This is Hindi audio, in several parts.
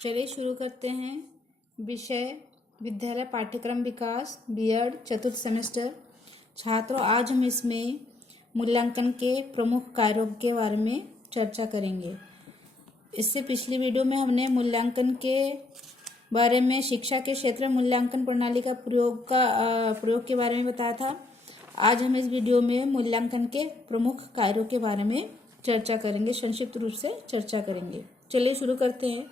चलिए शुरू करते हैं। विषय विद्यालय पाठ्यक्रम विकास बीएड चतुर्थ सेमेस्टर। छात्रों, आज हम इसमें मूल्यांकन के प्रमुख कार्यों के बारे में चर्चा करेंगे। इससे पिछली वीडियो में हमने मूल्यांकन के बारे में शिक्षा के क्षेत्र में मूल्यांकन प्रणाली का प्रयोग के बारे में बताया था। आज हम इस वीडियो में मूल्यांकन के प्रमुख कार्यों के बारे में चर्चा करेंगे, संक्षिप्त रूप से चर्चा करेंगे। चलिए शुरू करते हैं।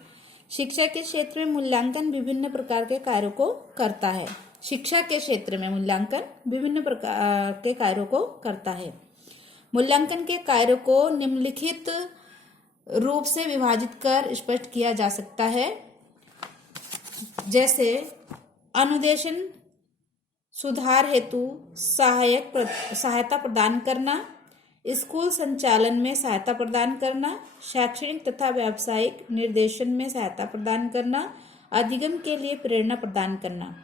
शिक्षा के क्षेत्र में मूल्यांकन विभिन्न प्रकार के कार्यों को करता है। शिक्षा के क्षेत्र में मूल्यांकन विभिन्न प्रकार के कार्यों को करता है। मूल्यांकन के कार्यों को निम्नलिखित रूप से विभाजित कर स्पष्ट किया जा सकता है, जैसे अनुदेशन सुधार हेतु सहायता प्रदान करना, स्कूल संचालन में सहायता प्रदान करना, शैक्षणिक तथा व्यावसायिक निर्देशन में सहायता प्रदान करना, अधिगम के लिए प्रेरणा प्रदान करना।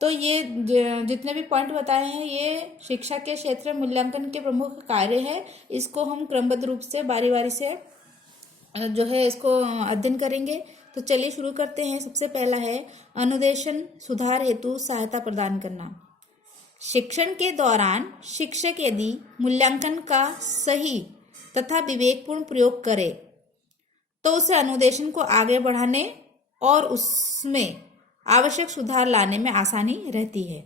तो ये जितने भी पॉइंट बताए हैं ये शिक्षा के क्षेत्र में मूल्यांकन के प्रमुख कार्य है। इसको हम क्रमबद्ध रूप से बारी बारी से जो है इसको अध्ययन करेंगे। तो चलिए शुरू करते हैं। सबसे पहला है अनुदेशन सुधार हेतु सहायता प्रदान करना। शिक्षण के दौरान शिक्षक यदि मूल्यांकन का सही तथा विवेकपूर्ण प्रयोग करे तो उसे अनुदेशन को आगे बढ़ाने और उसमें आवश्यक सुधार लाने में आसानी रहती है।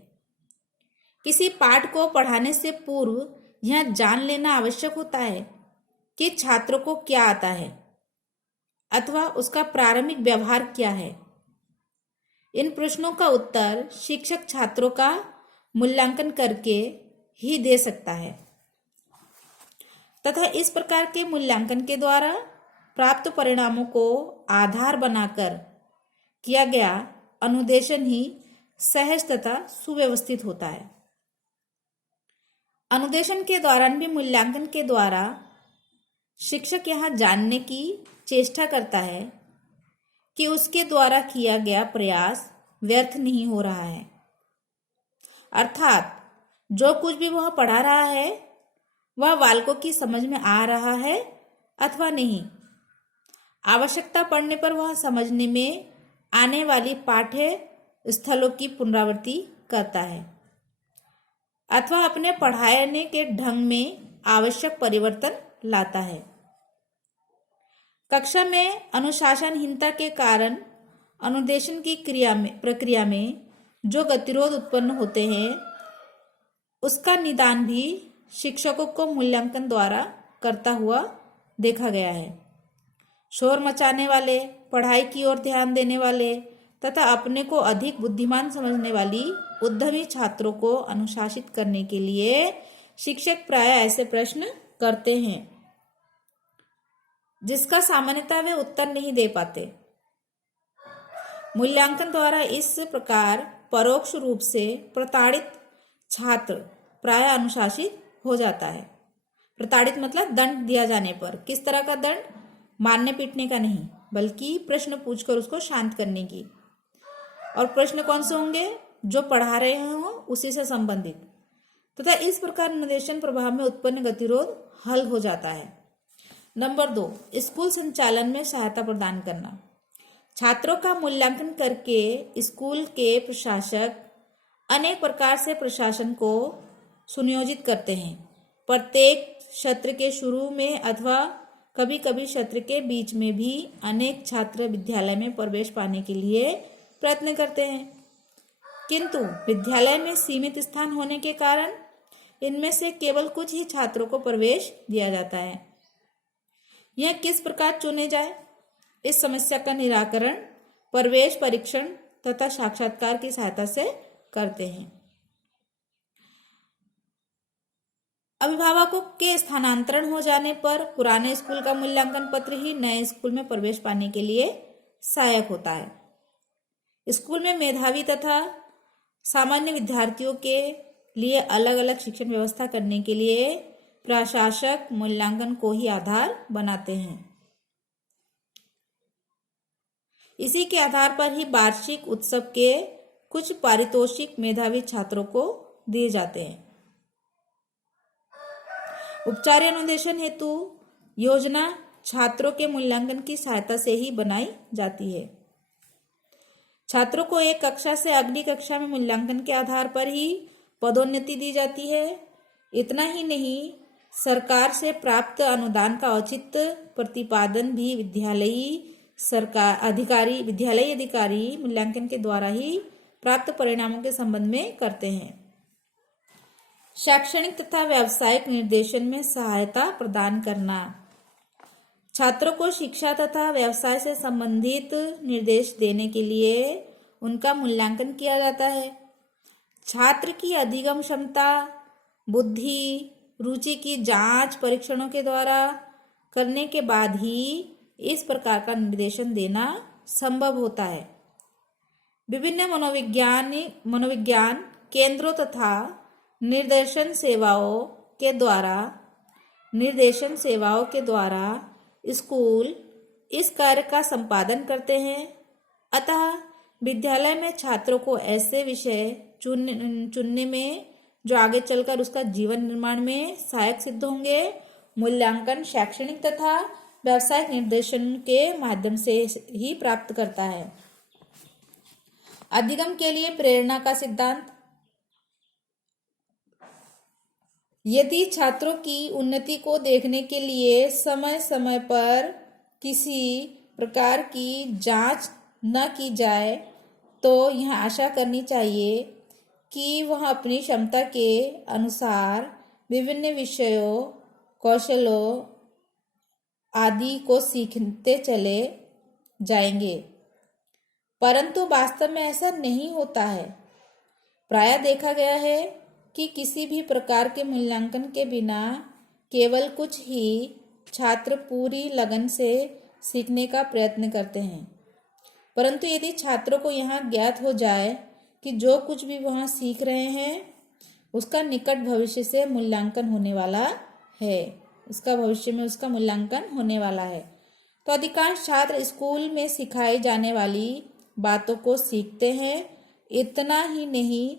किसी पाठ को पढ़ाने से पूर्व यह जान लेना आवश्यक होता है कि छात्रों को क्या आता है अथवा उसका प्रारंभिक व्यवहार क्या है। इन प्रश्नों का उत्तर शिक्षक छात्रों का मूल्यांकन करके ही दे सकता है तथा इस प्रकार के मूल्यांकन के द्वारा प्राप्त परिणामों को आधार बनाकर किया गया अनुदेशन ही सहज तथा सुव्यवस्थित होता है। अनुदेशन के दौरान भी मूल्यांकन के द्वारा शिक्षक यह जानने की चेष्टा करता है कि उसके द्वारा किया गया प्रयास व्यर्थ नहीं हो रहा है, अर्थात जो कुछ भी वह पढ़ा रहा है वह बालकों की समझ में आ रहा है अथवा नहीं। आवश्यकता पड़ने पर वह समझने में आने वाली पाठ्य स्थलों की पुनरावृत्ति करता है अथवा अपने पढ़ाने के ढंग में आवश्यक परिवर्तन लाता है। कक्षा में अनुशासनहीनता के कारण अनुदेशन की प्रक्रिया में जो गतिरोध उत्पन्न होते हैं उसका निदान भी शिक्षकों को मूल्यांकन द्वारा करता हुआ देखा गया है। शोर मचाने वाले, पढ़ाई की ओर ध्यान देने वाले तथा अपने को अधिक बुद्धिमान समझने वाली उद्यमी छात्रों को अनुशासित करने के लिए शिक्षक प्राय ऐसे प्रश्न करते हैं जिसका सामान्यतः वे उत्तर नहीं दे पाते। मूल्यांकन द्वारा इस प्रकार परोक्ष रूप से प्रताड़ित छात्र प्राय अनुशासित हो जाता है। प्रताड़ित मतलब दंड दिया जाने पर। किस तरह का दंड? मारने पीटने का नहीं, बल्कि प्रश्न पूछकर उसको शांत करने की। और प्रश्न कौन से होंगे? जो पढ़ा रहे हों उसी से संबंधित। तथा इस प्रकार अनुदेशन प्रभाव में उत्पन्न गतिरोध हल हो जाता है। नंबर 2, स्कूल संचालन में सहायता प्रदान करना। छात्रों का मूल्यांकन करके स्कूल के प्रशासक अनेक प्रकार से प्रशासन को सुनियोजित करते हैं। प्रत्येक सत्र के शुरू में अथवा कभी कभी सत्र के बीच में भी अनेक छात्र विद्यालय में प्रवेश पाने के लिए प्रयत्न करते हैं, किंतु विद्यालय में सीमित स्थान होने के कारण इनमें से केवल कुछ ही छात्रों को प्रवेश दिया जाता है। यह किस प्रकार चुने जाए? इस समस्या का निराकरण प्रवेश परीक्षण तथा साक्षात्कार की सहायता से करते हैं। अभिभावकों के स्थानांतरण हो जाने पर पुराने स्कूल का मूल्यांकन पत्र ही नए स्कूल में प्रवेश पाने के लिए सहायक होता है। स्कूल में मेधावी तथा सामान्य विद्यार्थियों के लिए अलग अलग शिक्षण व्यवस्था करने के लिए प्रशासक मूल्यांकन को ही आधार बनाते हैं। इसी के आधार पर ही वार्षिक उत्सव के कुछ पारितोषिक मेधावी छात्रों को दिए जाते हैं। उपचार्य अनुदेशन हेतु योजना छात्रों के मूल्यांकन की सहायता से ही बनाई जाती है। छात्रों को एक कक्षा से अगली कक्षा में मूल्यांकन के आधार पर ही पदोन्नति दी जाती है। इतना ही नहीं, सरकार से प्राप्त अनुदान का उचित प्रतिपादन भी विद्यालयी अधिकारी मूल्यांकन के द्वारा ही प्राप्त परिणामों के संबंध में करते हैं। शैक्षणिक तथा व्यावसायिक निर्देशन में सहायता प्रदान करना। छात्रों को शिक्षा तथा व्यवसाय से संबंधित निर्देश देने के लिए उनका मूल्यांकन किया जाता है। छात्र की अधिगम क्षमता, बुद्धि, रुचि की जांच परीक्षणों के द्वारा करने के बाद ही इस प्रकार का निर्देशन देना संभव होता है। विभिन्न मनोविज्ञान केंद्रों तथा निर्देशन सेवाओं के द्वारा स्कूल इस कार्य का संपादन करते हैं। अतः विद्यालय में छात्रों को ऐसे विषय चुनने में जो आगे चलकर उसका जीवन निर्माण में सहायक सिद्ध होंगे, मूल्यांकन शैक्षणिक तथा व्यावसायिक निर्देशन के माध्यम से ही प्राप्त करता है। अधिगम के लिए प्रेरणा का सिद्धांत। यदि छात्रों की उन्नति को देखने के लिए समय समय पर किसी प्रकार की जांच न की जाए तो यह आशा करनी चाहिए कि वह अपनी क्षमता के अनुसार विभिन्न विषयों, कौशलों आदि को सीखते चले जाएंगे। परंतु वास्तव में ऐसा नहीं होता है। प्रायः देखा गया है कि किसी भी प्रकार के मूल्यांकन के बिना केवल कुछ ही छात्र पूरी लगन से सीखने का प्रयत्न करते हैं। परंतु यदि छात्रों को यह ज्ञात हो जाए कि जो कुछ भी वहाँ सीख रहे हैं उसका निकट भविष्य से मूल्यांकन होने वाला है, उसका मूल्यांकन होने वाला है, तो अधिकांश छात्र स्कूल में सिखाई जाने वाली बातों को सीखते हैं। इतना ही नहीं,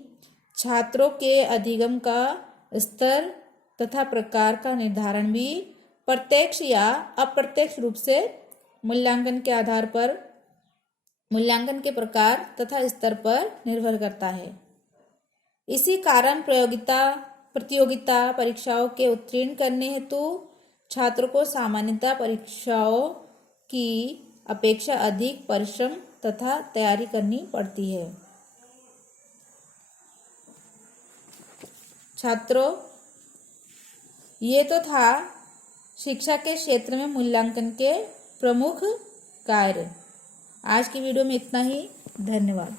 छात्रों के अधिगम का स्तर तथा प्रकार का निर्धारण भी प्रत्यक्ष या अप्रत्यक्ष रूप से मूल्यांकन के आधार पर मूल्यांकन के प्रकार तथा स्तर पर निर्भर करता है। इसी कारण प्रतियोगिता परीक्षाओं के उत्तीर्ण करने हेतु छात्रों को सामान्यतः परीक्षाओं की अपेक्षा अधिक परिश्रम तथा तैयारी करनी पड़ती है। छात्रों, ये तो था शिक्षा के क्षेत्र में मूल्यांकन के प्रमुख कार्य। आज की वीडियो में इतना ही। धन्यवाद।